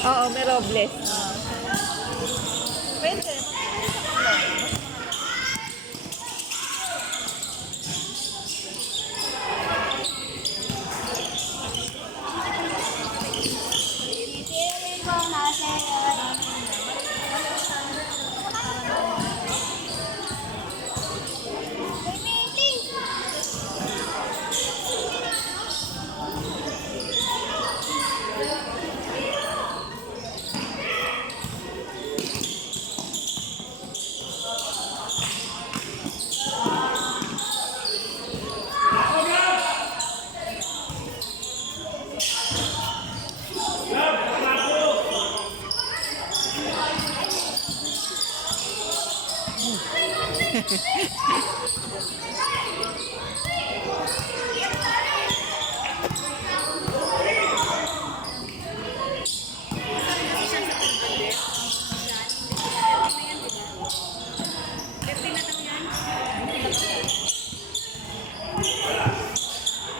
Oo, may Robles. Pwede.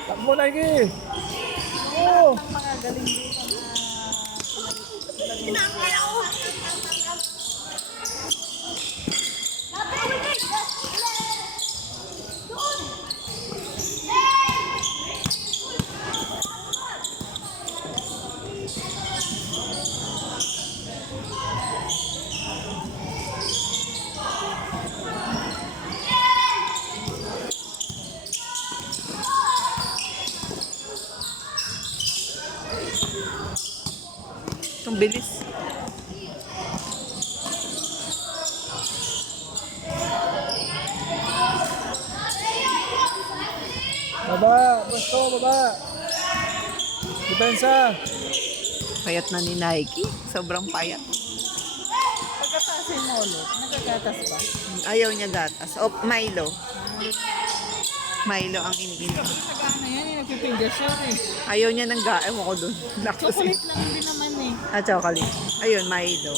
Takbo na, Ige! Oo! Mga galing dito na Ang bilis. Baba! Basto, baba! Depensa! Payat na ni Nike. Sobrang payat. pagkataas yung ulit. Nagagatas ba? Ayaw niya gatas. O, Milo. Milo ang iniinom. Nagana yan, nagpipinda siya eh. Ayaw niya ng ewan ko dun. Lactose. Chocolate lang din naman eh. Ah, chocolate. Ayun, Milo.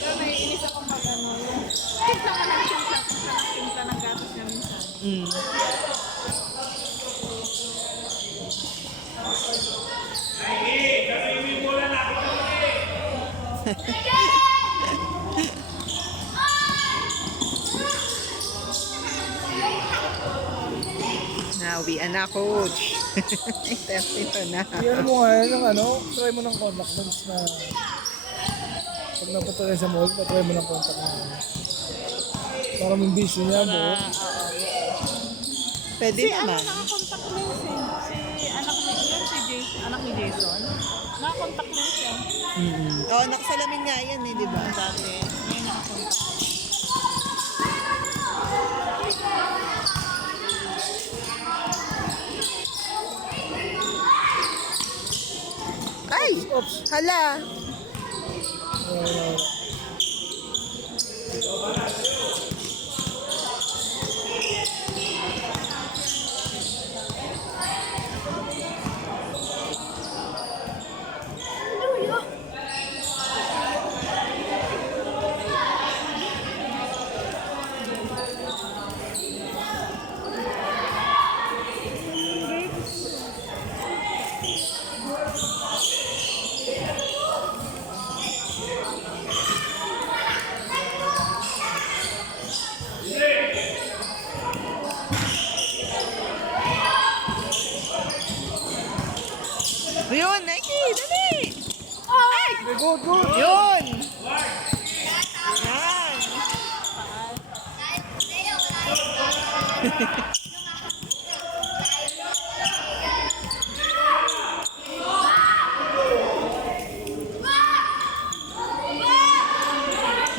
Pero naiinis ako pag ano. Timpla ka ng timpla. Timpla ng gatas niya minsan. Mm. Nawian na, coach. Ito na. Iyan mo nga yan ng ano, try mo ng contact lens na pag napunta kayo sa mall, try mo ng contact lens. Para may vision niya, buo. Pwede Si ano, naman. naka-contact lens eh. Si anak ni yun, si Jason, anak ni Jason. Naka-contact lens yan. Oo, nakasalamin nga yan eh, di ba? Dati, may naka-contact. Ay! Oops! Hala! Uh, Yun, Nike! Dali! Ay! good, good! Yun! Yan!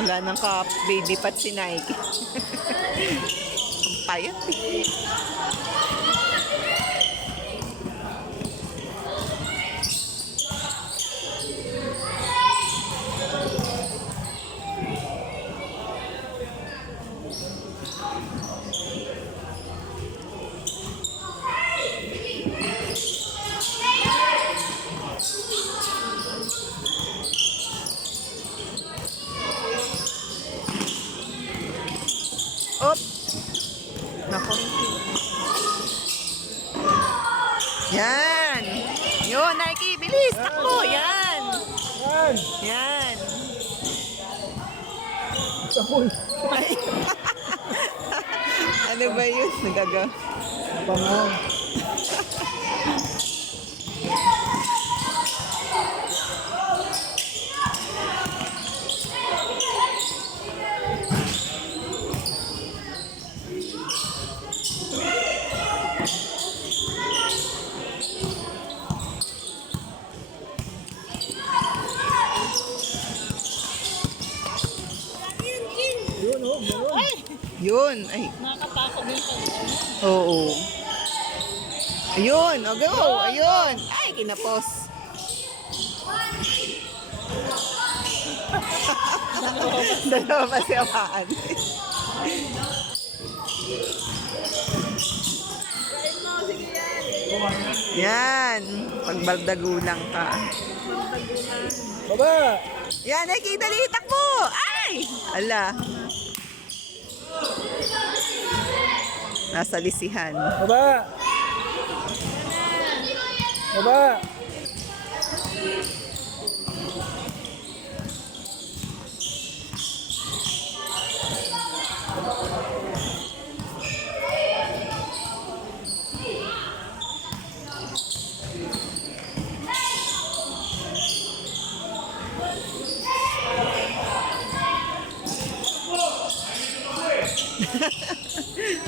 Wala nang baby pat si Nike. Ang payat eh. Op! Nako. Yan. Yun, Nike, bilis. Takbo, yan. Yan! Yan. Sapul! Ay. Ano ba yun? Nagaga. Bango. Yun, oh, meron. Yun. Ay. Nakatakot din pag ano. Oo. Ayun. O, go. Ayun. Ay, kinapos. Dalawa pa si Amaan. Yan. Pagbaldagulang ka. Baba! Yan, Nike, dali, takbo! Ay! Ala. Nasa lisihan. Baba! Baba!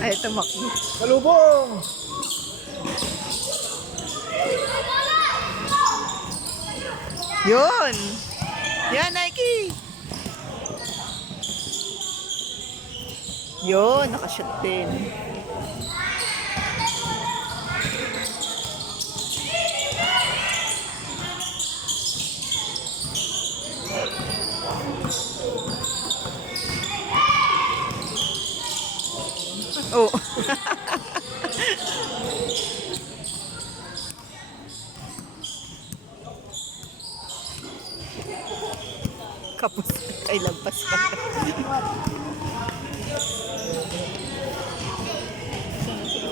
Ay, tumakbo. Salubong! Yun! Yan, Nike! Yun, nakashoot din. Oh. Kapos. Ay, lampas pa.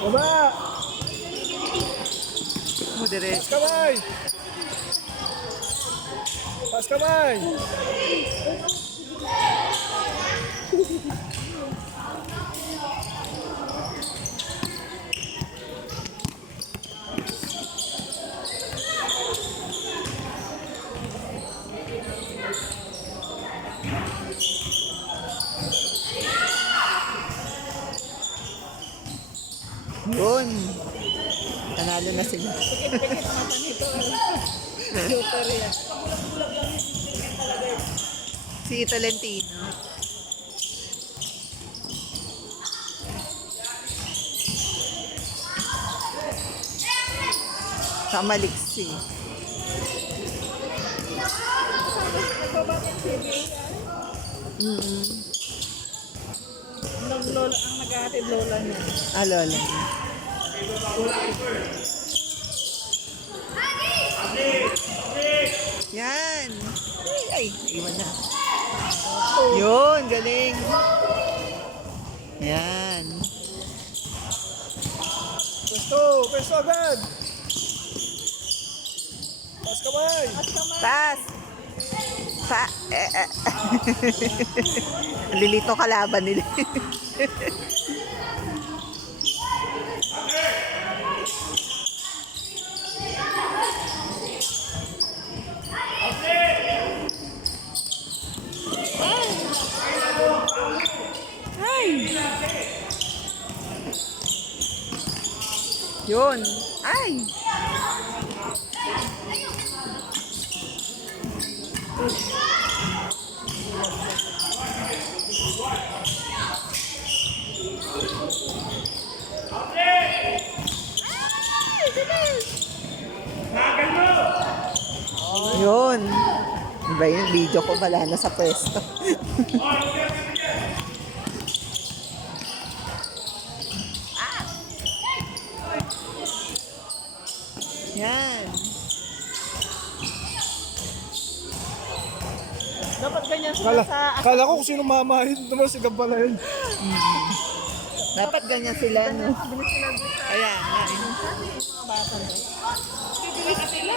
Baba! Moderate. Pas kamay! Pas kamay! Yun. Panalo na sila. Pikit-pikit mata nito. Shooter yan. Si Tolentino. Sa Maliksi. Nagbabakit si Bea. Lola, ang naghahatid lola niya. Ah, lola. Yan. Ay, iwan na. Yun, galing. Yan. Pesto! Pesto agad! Pas kamay! Pass. Lilito kalaban nila. Ay. Yun. Ay. Yun. Iba yung video ko wala na sa pwesto. Yan. Dapat ganyan sila Kala, sa... kala ko kung sino mamahin. Naman si Gabala yun. Dapat ganyan sila, no? Bilis sila doon sa Kaya nga, eh. mga bata doon. Bilis sila.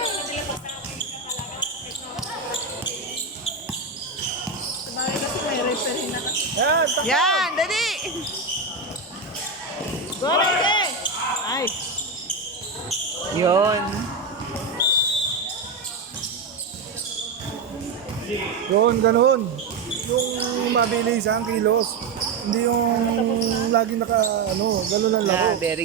Sabagay kasi may referee na kasi. Yan, takbo! Yan, dali! Go, Rete! Ay, Yun. Yun, ganun. Yung mabilis ang kilos. Hindi yung lagi naka, ano, ganun ang laro. Yeah, very